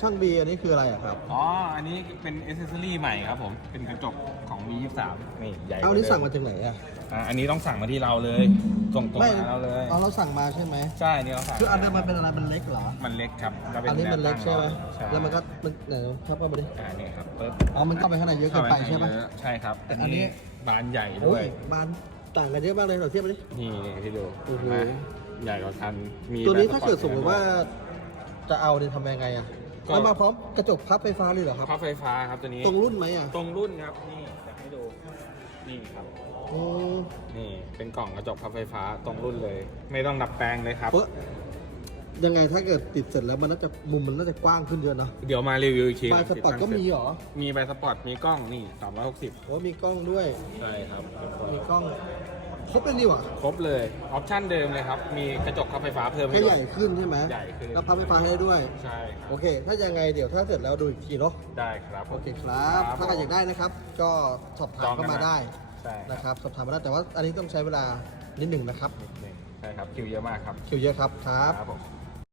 ช่างบีอันนี้คืออะไรอะครับ อ๋อ อันนี้เป็นอ c เซสซอรี่ใหม่ครับผม เป็นกระจกของ B23 นี่ใหญ่กเอาว่าอันนี้ดิสั่งมาจากไหนอะอ่าอันนี้ต้องสั่งมาที่เราเลย ส่งตรงไม่มาเราเลย เอาเราสั่งมาใช่ไหมใช่อันนี่เราสั่งคืออันเดิมมันเป็นอะไรมันเล็กเหรอ มันเล็กครับก็ป็อันนี้มันเล็กใช่ไหมใช่แล้วมันก็มันไหนครับก็มาดิอ่านี่ครับปึ๊บอ๋อมันเข้าไปข้างในเยอะเกินไปใช่ไหมเข้าเยอะใช่ครับ แต่อันนี้บานใหญ่โอ้ด้วย ยบานต่างกันเยอะมากเลยเราเทียบไปดิ นี่นี่ที่ดูโอ้โห นะใหญ่กว่าคันมีตัวนี้แบบถ้าเกิดปสอมร์ตมติว่าจะเอาเนี่ยทำยังไงอะ ก็มันมาพร้อมกระจกพับไฟฟ้าเลยเหรอครับ พับไฟฟ้าครับตัวนี้ตรงรุ่นไหมอะตรงรุ่นครับนี่จะให้ดูนี่ครับ โอ้นี่เป็นกล่องกระจกพับไฟฟ้าตรงรุ่นเลย ไม่ต้องดัดแปลงเลยครับเฮ้ยยังไงถ้าเกิดติดเสร็จแล้วมันน่าจะมุมมันน่าจะกว้างขึ้นเยอะนะเดี๋ยวมารีวิวอีกทีบายสปอร์ตก็มีเหรอมีใบสปอร์ตมีกล้องนี่360โอ้มีกล้องด้วยใช่ครับ มีกล้อง ครบเลยนี่หว่าครบเลยออปชั่นเดิมเลยครับ มีกระจกพับไฟฟ้าเพิ่มแค่ให้ใหด้วญ่ย ขึ้นใช่ไหมใหญ่ขึ้น แล้วพับไฟฟ้าให้ได้ด้วย ใช่ครัโอบเค ถ้ายังไงเดี๋ยวถ้าเสร็จแล้วดูอีกทีเนาะ ได้ครับโอเคครับ ถ้าใครอยากได้นะครับ ก็สอบถามเข้ามาได้ใช่นะครับ สอบถามมาได้ แต่ว่าอันนี้ต้องใช้เวลานิดหนึ่งนะครับ นิดนึงใช่ครับคิวเยอะมากครับคิวเยอะครับ ครับครับผม